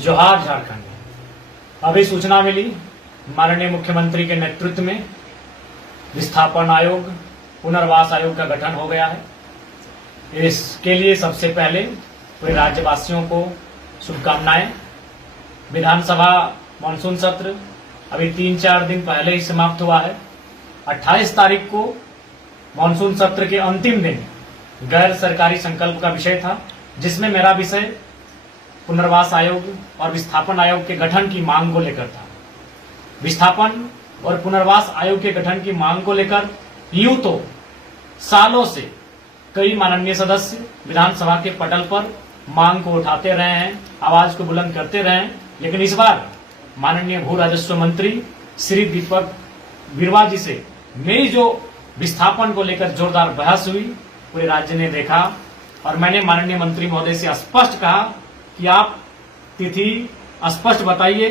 जोहार झारखंड। अभी सूचना मिली माननीय मुख्यमंत्री के नेतृत्व में विस्थापन आयोग, पुनर्वास आयोग का गठन हो गया है। इसके लिए सबसे पहले पूरे राज्यवासियों को शुभकामनाएं। विधानसभा मानसून सत्र अभी 3-4 दिन पहले ही समाप्त हुआ है। 28 तारीख को मानसून सत्र के अंतिम दिन गैर सरकारी संकल्प का विषय था, जिसमें मेरा विषय पुनर्वास आयोग और विस्थापन आयोग के गठन की मांग को लेकर था। विस्थापन और पुनर्वास आयोग के गठन की मांग को लेकर यूं तो सालों से कई माननीय सदस्य विधानसभा के पटल पर मांग को उठाते रहे हैं, आवाज को बुलंद करते रहे हैं, लेकिन इस बार माननीय भू राजस्व मंत्री श्री दीपक बिरुवा जी से मेरी जो विस्थापन को लेकर जोरदार बहस हुई, पूरे राज्य ने देखा और मैंने माननीय मंत्री महोदय से स्पष्ट कहा कि आप तिथि स्पष्ट बताइए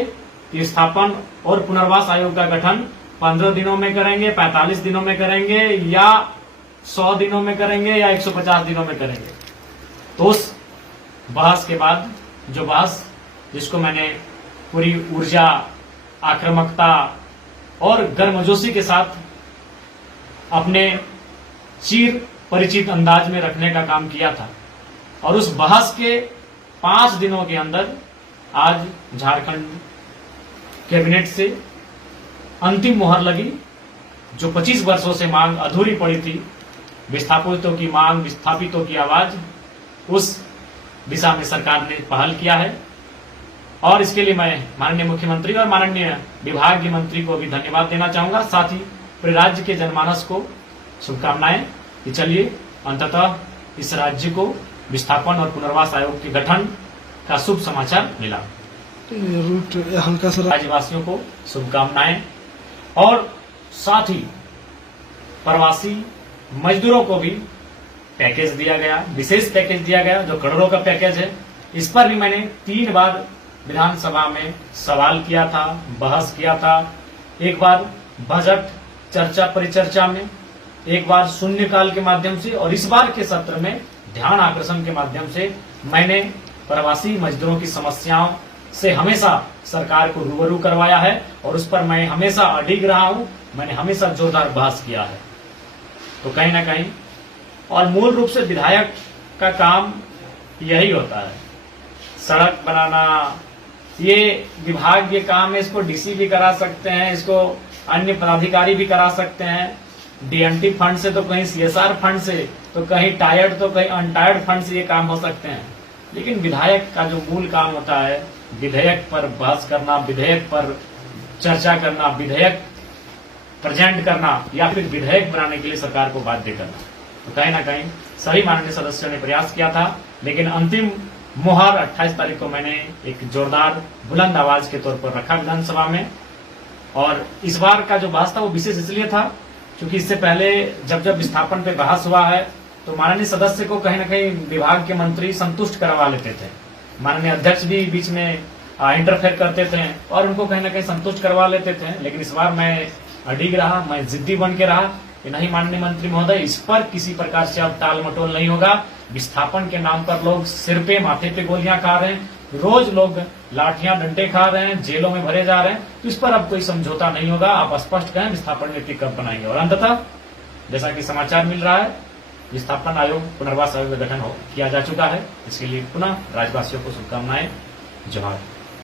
कि विस्थापन और पुनर्वास आयोग का गठन 15 दिनों में करेंगे, 45 दिनों में करेंगे या 100 दिनों में करेंगे या 150 दिनों में करेंगे। तो उस बहस के बाद जो बहस जिसको मैंने पूरी ऊर्जा, आक्रामकता और गर्मजोशी के साथ अपने चिर परिचित अंदाज में रखने का काम किया था, और उस बहस के 5 दिनों के अंदर आज झारखंड कैबिनेट से अंतिम मुहर लगी। जो 25 वर्षों से मांग अधूरी पड़ी थी, विस्थापितों की मांग, विस्थापितों की आवाज, उस दिशा में सरकार ने पहल किया है और इसके लिए मैं माननीय मुख्यमंत्री और माननीय विभागीय मंत्री को भी धन्यवाद देना चाहूंगा। साथ ही पूरे राज्य के जनमानस को शुभकामनाएं कि चलिए अंततः इस राज्य को विस्थापन और पुनर्वास आयोग के गठन का शुभ समाचार मिला। रूट हल्का सा राज्यवासियों को शुभकामनाएं और साथ ही प्रवासी मजदूरों को भी पैकेज दिया गया, विशेष पैकेज दिया गया जो करोड़ों का पैकेज है। इस पर भी मैंने 3 बार विधानसभा में सवाल किया था, बहस किया था। एक बार बजट चर्चा परिचर्चा में, एक बार शून्यकाल के माध्यम से और इस बार के सत्र में ध्यान आकर्षण के माध्यम से मैंने प्रवासी मजदूरों की समस्याओं से हमेशा सरकार को रूबरू करवाया है और उस पर मैं हमेशा अडिग रहा हूं। मैंने हमेशा जोरदार बहस किया है। तो कहीं ना कहीं और मूल रूप से विधायक का काम यही होता है, सड़क बनाना। ये विभाग ये काम है, इसको डीसी भी करा सकते हैं, इसको अन्य पदाधिकारी भी करा सकते हैं। डीएनटी फंड से तो कहीं सीएसआर फंड से, तो कहीं टायर्ड तो कहीं अनटायर्ड फंड से ये काम हो सकते हैं। लेकिन विधायक का जो मूल काम होता है, विधेयक पर बहस करना, विधेयक पर चर्चा करना, विधेयक प्रेजेंट करना या फिर विधेयक बनाने के लिए सरकार को बाध्य करना। तो कहीं ना कहीं सभी माननीय सदस्यों ने प्रयास किया था, लेकिन अंतिम मुहर 28 तारीख को मैंने एक जोरदार बुलंद आवाज के तौर पर रखा विधानसभा में। और इस बार का जो बहस था वो विशेष इसलिए था क्योंकि इससे पहले जब विस्थापन पे बहस हुआ है तो माननीय सदस्य को कहीं ना कहीं विभाग के मंत्री संतुष्ट करवा लेते थे, माननीय अध्यक्ष भी बीच में इंटरफेयर करते थे और उनको कहीं ना कहीं संतुष्ट करवा लेते थे। लेकिन इस बार मैं अडिग रहा, मैं जिद्दी बन के रहा कि नहीं माननीय मंत्री महोदय, इस पर किसी प्रकार से अब टाल मटोल नहीं होगा। विस्थापन के नाम पर लोग सिर पे माथे पे गोलियां खा रहे हैं, रोज लोग लाठियां डंडे खा रहे हैं, जेलों में भरे जा रहे हैं, तो इस पर अब कोई समझौता नहीं होगा। आप स्पष्ट कहें विस्थापन नीति कब बनाएंगे। और अंततः जैसा कि समाचार मिल रहा है, विस्थापन आयोग, पुनर्वास आयोग का गठन किया जा चुका है। इसके लिए पुनः राज्यवासियों को शुभकामनाएं। जोहार।